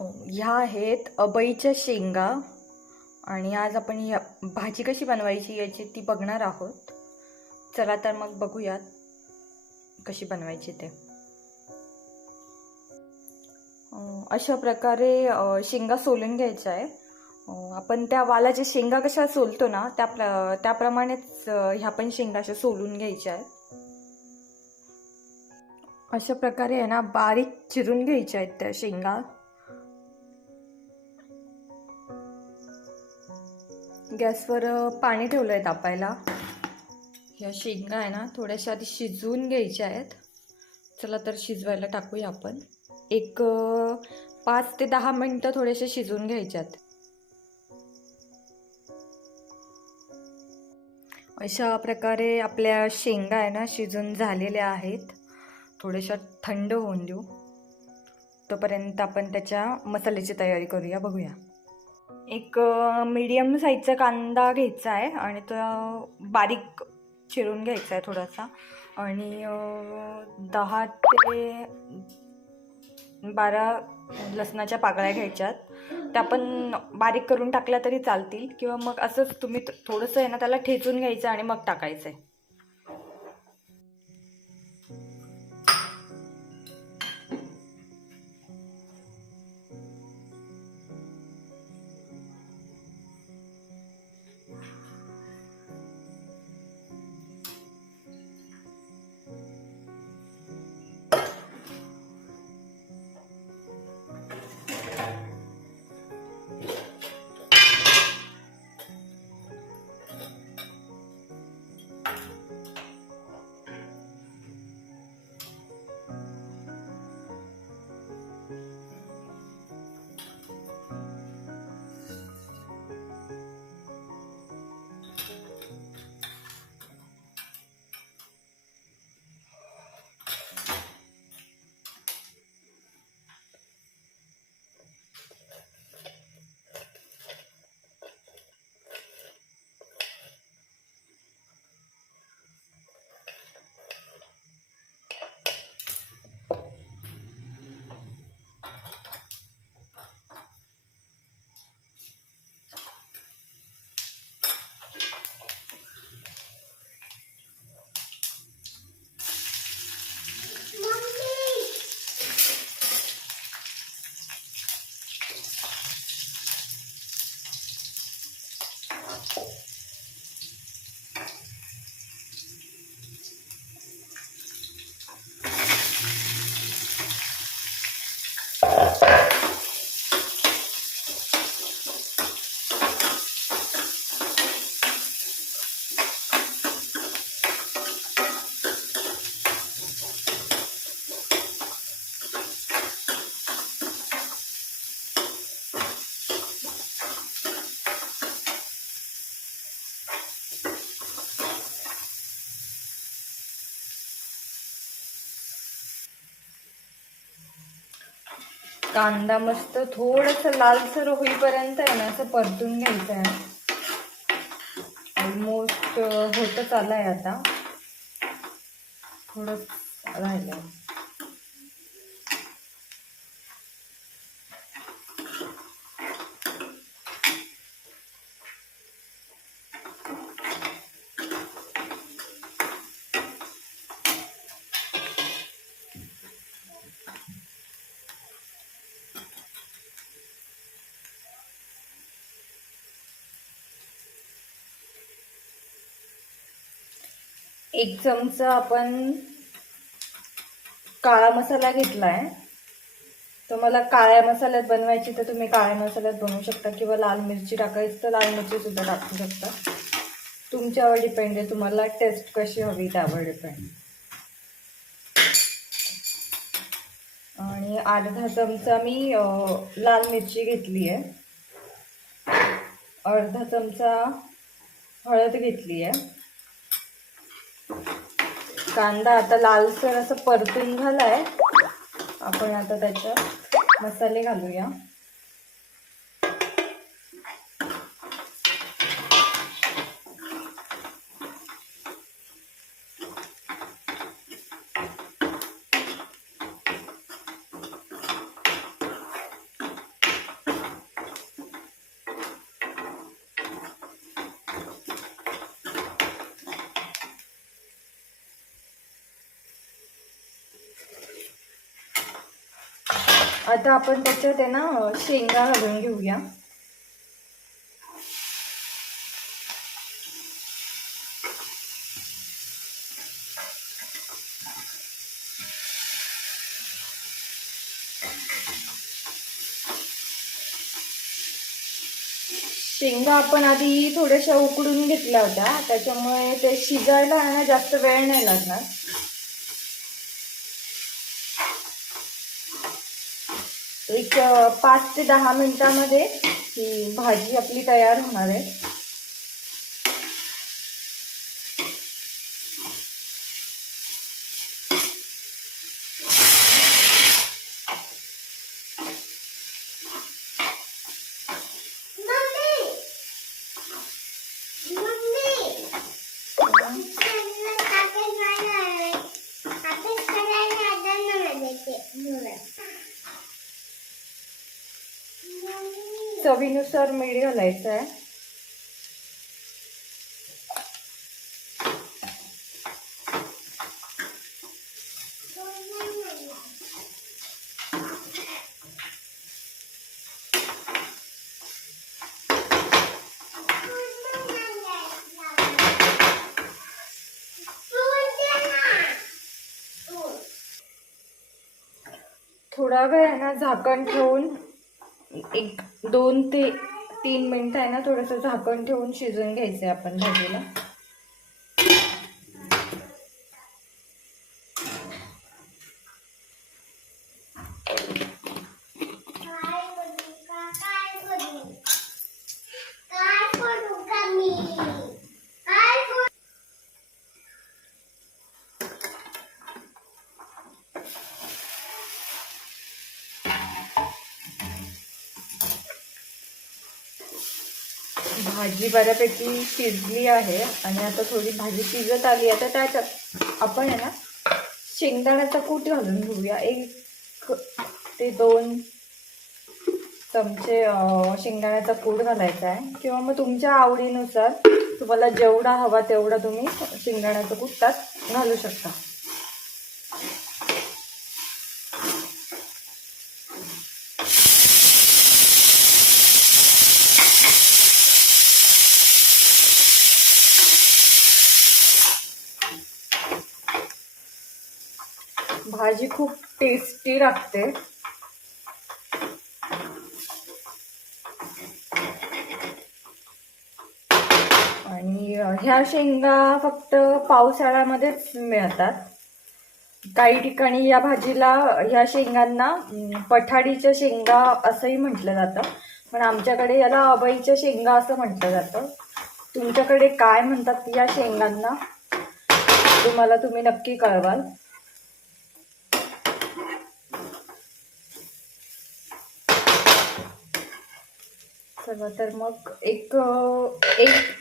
ह्या आहेत अबईच्या शेंगा आणि आज आपण ह्या भाजी कशी बनवायची याची ती बघणार आहोत. चला तर मग बघूयात कशी बनवायची ते. अशा प्रकारे शेंगा सोलून घ्यायच्या आहे. आपण त्या वालाच्या शेंगा कशा सोलतो ना त्याप्रमाणेच ह्या पण शेंगा अशा सोलून घ्यायच्या आहेत. अशा प्रकारे आहे ना बारीक चिरून घ्यायच्या आहेत त्या शेंगा. गॅसवर पाणी ठेवलं आहे तापायला. ह्या शेंगा आहे ना थोड्याशा आधी शिजवून घ्यायच्या आहेत. चला तर शिजवायला टाकूया आपण. एक 5 ते 10 मिनटं थोडेसे शिजवून घ्यायच्यात. अशा प्रकारे आपल्या शेंगा आहे ना शिजून झालेल्या आहेत. थोड्याशा थंड होऊन देऊ. तोपर्यंत आपण त्याच्या मसाल्याची तयारी करूया. बघूया. एक मीडियम साईजचा कांदा घ्यायचा आहे आणि तो बारीक चिरून घ्यायचा आहे थोडासा. आणि 10 ते 12 लसणाच्या पाकळ्या घ्यायच्यात. त्या पण बारीक करून टाकल्या तरी चालतील किंवा मग असंच तुम्ही थोडंसं आहे ना त्याला ठेचून घ्यायचं आणि मग टाकायचं आहे. कांदा मस्त थोडंसं लालसर होईपर्यंत आहे ना असं परतून घ्यायचं आहे. ऑलमोस्ट होतच आलाय आता. थोडं राहिलं. एक चमचा आपण काळा मसाला घेतलाय. तर मला काळ्या मसाल्यात बनवायची तर तुम्ही काळ्या मसाल्यात बनवू शकता किंवा लाल मिरची टाकायची तर लाल मिरची सुद्धा टाकू शकता. तुमच्यावर डिपेंड आहे, तुम्हाला टेस्ट कशी हवी त्यावर डिपेंड. आणि अर्धा चमचा मी लाल मिरची घेतली आहे. अर्धा चमचा हळद घेतली आहे. कांदा आता लालसर असं परतून झालाय. आपण आता त्याच्यात मसाले घालूया. आता आपण त्याच्यात आहे ना शेंगा घालून घेऊया. शेंगा आपण आधी थोड्याशा उकडून घेतल्या होत्या, त्याच्यामुळे ते शिजायला ना जास्त वेळ नाही लागणार. एक 5 ते 10 मिनिटांमध्ये ही भाजी आपली तयार होणार आहे. चवीनुसार मीठ घालायचं आहे. थोडा वेळ आहे ना झाकण ठेवून 1-2 ते 3 मिनिटं आहे ना थोडंसं झाकण ठेवून शिजवून घ्यायचं आहे आपण भाजीला. भाजी बऱ्यापैकी शिजली आहे आणि आता थोडी भाजी शिजत आली आहे, तर त्याच्यात आपण आहे ना शेंगदाण्याचा कूट घालून घेऊया. 1 ते 2 चमचे शेंगदाण्याचा कूट घालायचा आहे, किंवा मग तुमच्या आवडीनुसार तुम्हाला जेवढा हवा तेवढा तुम्ही शेंगदाण्याचा कूट त्यात घालू शकता. भाजी खूप टेस्टी लागते. आणि ह्या शेंगा फक्त पावसाळ्यामध्येच मिळतात. काही ठिकाणी या भाजीला ह्या शेंगांना पठाडीच्या शेंगा असंही म्हटलं जातं, पण आमच्याकडे याला अबईच्या शेंगा असं म्हटलं जातं. तुमच्याकडे काय म्हणतात या शेंगांना तुम्ही नक्की कळवाल. चला तर मग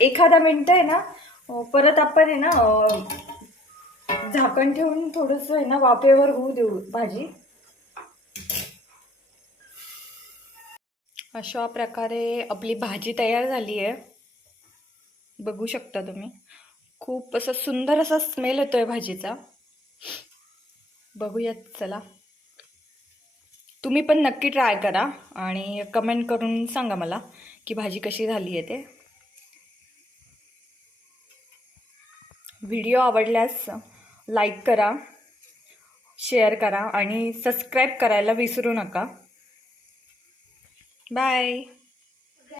एखादा मिनिट आहे ना परत आपण आहे ना झाकण ठेवून थोडंसं आहे ना वाफेवर होऊ देऊ भाजी. अशा प्रकारे आपली भाजी तयार झाली आहे, बघू शकता तुम्ही. खूप असं सुंदर असा स्मेल येतोय भाजीचा. बघूयात चला. तुम्ही पण नक्की ट्राय करा आणि कमेंट करून सांगा मला की भाजी कशी झाली आहे ते. व्हिडिओ आवडल्यास लाईक करा, शेअर करा आणि सबस्क्राईब करायला विसरू नका. बाय.